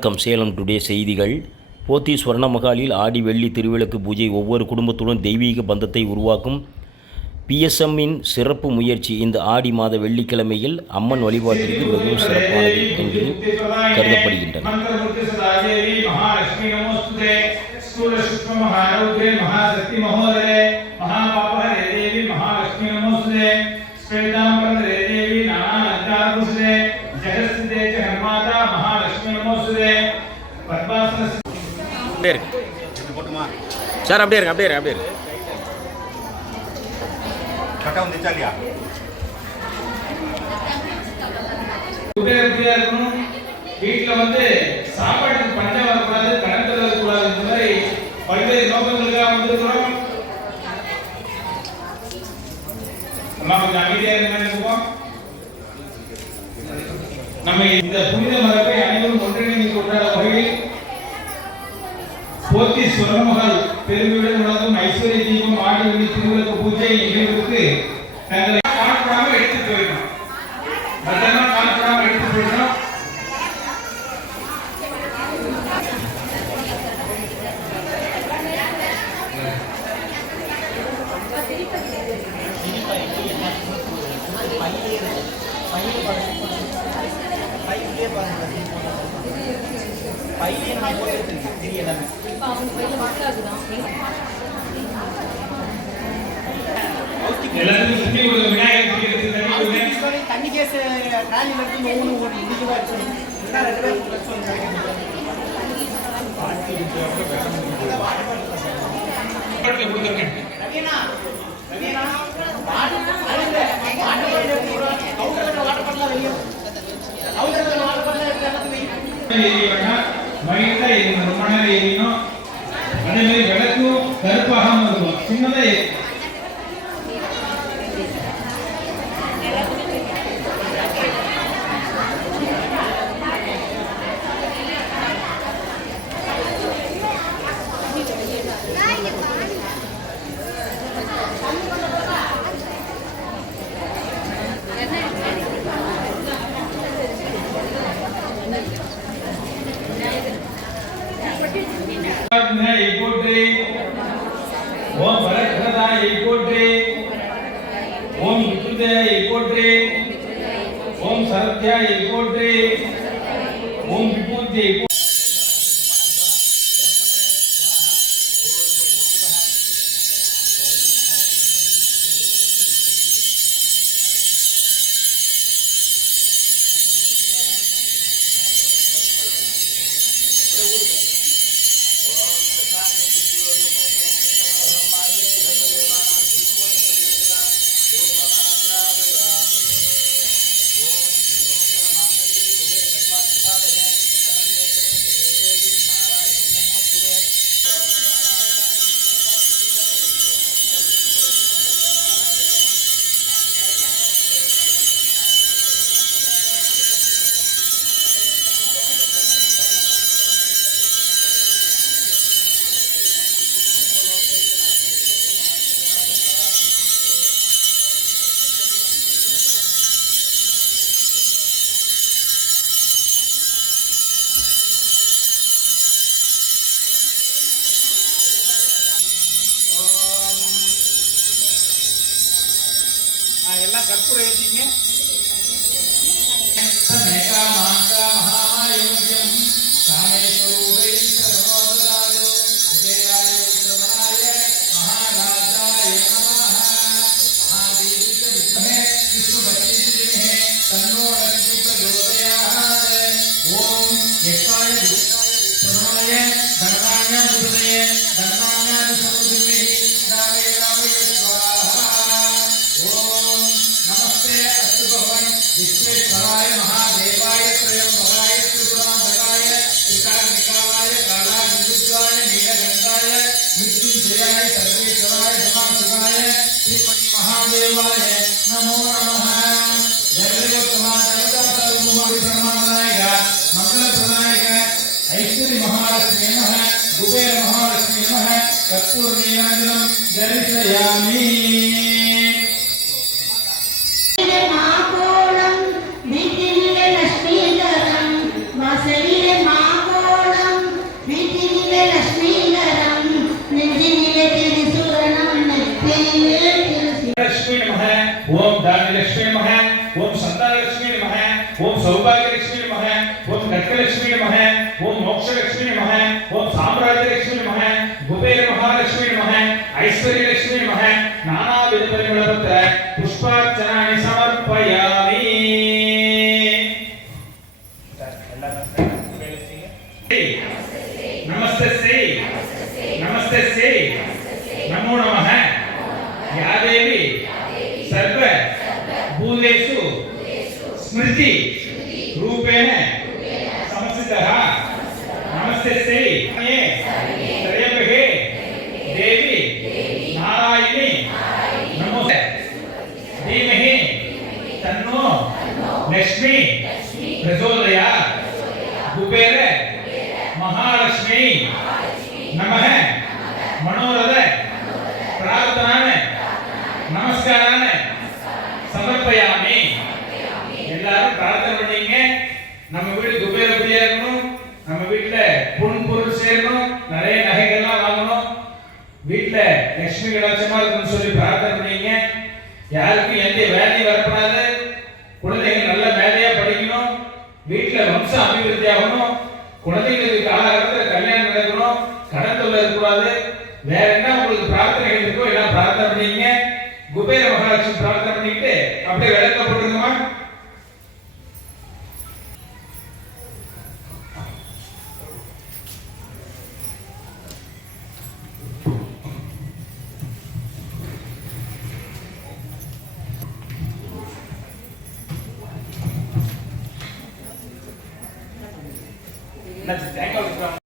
வணக்கம். சேலம் டுடே செய்திகள். போத்தி ஸ்வர்ணமகாலில் ஆடி வெள்ளி திருவிளக்கு பூஜை ஒவ்வொரு குடும்பத்துடன் தெய்வீக பந்தத்தை உருவாக்கும் PSMஇன் சிறப்பு முயற்சி. இந்த ஆடி மாத வெள்ளிக்கிழமையில் அம்மன் வழிபாட்டிற்கு மிகவும் சிறப்பானது என்று கருதப்படுகின்றன. சார் அப்படியே இருக்கு கட்டா வந்து சாலியா வீட்டுல வந்து சாப்பாட்டுக்கு பஞ்சம் வரக்கூடாது, கடன் வரக்கூடாது, இந்த மாதிரி பல்வேறு நோக்கங்களுக்காக வந்திருக்கிறோம். நம்ம கொஞ்சம் அமைதியா இருப்போம். நம்ம இந்த புனித மரபை அனைவரும் ஒன்றிணைந்து கொண்டாட வகையில் போத்தி ஸ்வர்ணமகால் பெருமையுடன் நடக்கும் ஐஸ்வர்ய தீபம் ஆடி வெள்ளி திருவிளக்கு பூஜை நிகழ்வுக்கு தங்களை காணப்படாமல் எடுத்து போயிடணும். பத்திரமா காணப்படாமல் எடுத்து போயிடணும். தண்ணி கேஸ் ட்ராலியில் எடுத்து ஒவ்வொன்று இண்டிவிஜுவலாக ரொம்ப நேரம் எரியணும். அதே மாதிரி விளக்கும் கருப்பாகாம இருக்கும். சின்னதா போற்றி. ஓம் வரதராயை போற்றி. ஓம் விசுதேயை போற்றி. ஓம் சரத்யாயை போற்றி. ஓம் விபூதியை போற்றி. எல்லாம் கற்பூரம் ஏற்றிங்க. ऐश्वर्य महालक्ष्मी नमः, कुबेर महालक्ष्मी नमः, कर्पूर नीराजनं दर्शयामि. माकोलं दिव्य लक्ष्मीकरं वासवीर माको நமः ஓம் சாம்ராஜ்ய லட்சுமி நமः குபேர மகாலட்சுமி நமः ஐஸ்வர்ய லட்சுமி நமः நானாவித பரிமளபத்ர புஷ்பார்ச்சனானி சமர்ப்பயாமி. நமஸ்தே நமஸ்தே நமோ நமः. या देवी सर्व भूतेषु स्मृति रूपेण संस्थितः नमस्ते त्रयंबके देवी नारायणी नमोस्तुते धीमहि तन्नो लक्ष्मी प्रचोदयात्. कुबेर महालक्ष्मी नमः. मनोरथ प्रार्थनान நமஸ்காரான சமர்ப்பயாமி. எல்லாரும் பிரார்த்தனை பண்ணீங்க. நம்ம வீடு குபேரபதியா இருக்கணும், நம்ம வீட்டுல பொன் பொருள் சேரணும், நிறைய நகைகள்லாம் வாங்கணும், வீட்டுல லட்சுமி கடாட்சமா இருக்கணும்னு சொல்லி பிரார்த்தனை பண்ணீங்க. யாருக்கும் எந்த வேலையும் வரக்கூடாது, குழந்தைகள் நல்ல வேலையா படிக்கணும், வீட்டுல வம்சம் அபிவிருத்தி ஆகணும், குழந்தைகளுக்கு காலகட்டத்தில் கல்யாணம் நடக்கணும், கடன் தொல்லை இருக்கக்கூடாது. வேற என்ன உங்களுக்கு பிரார்த்தனைகள் இருக்கோ எல்லாம் பிரார்த்தனை பண்ணீங்க. குபேர மகாலட்சுமி பிரார்த்தனை பண்ணிட்டு அப்படியே விளக்க போட்டுருங்கம்மா. தேங்க்யூ.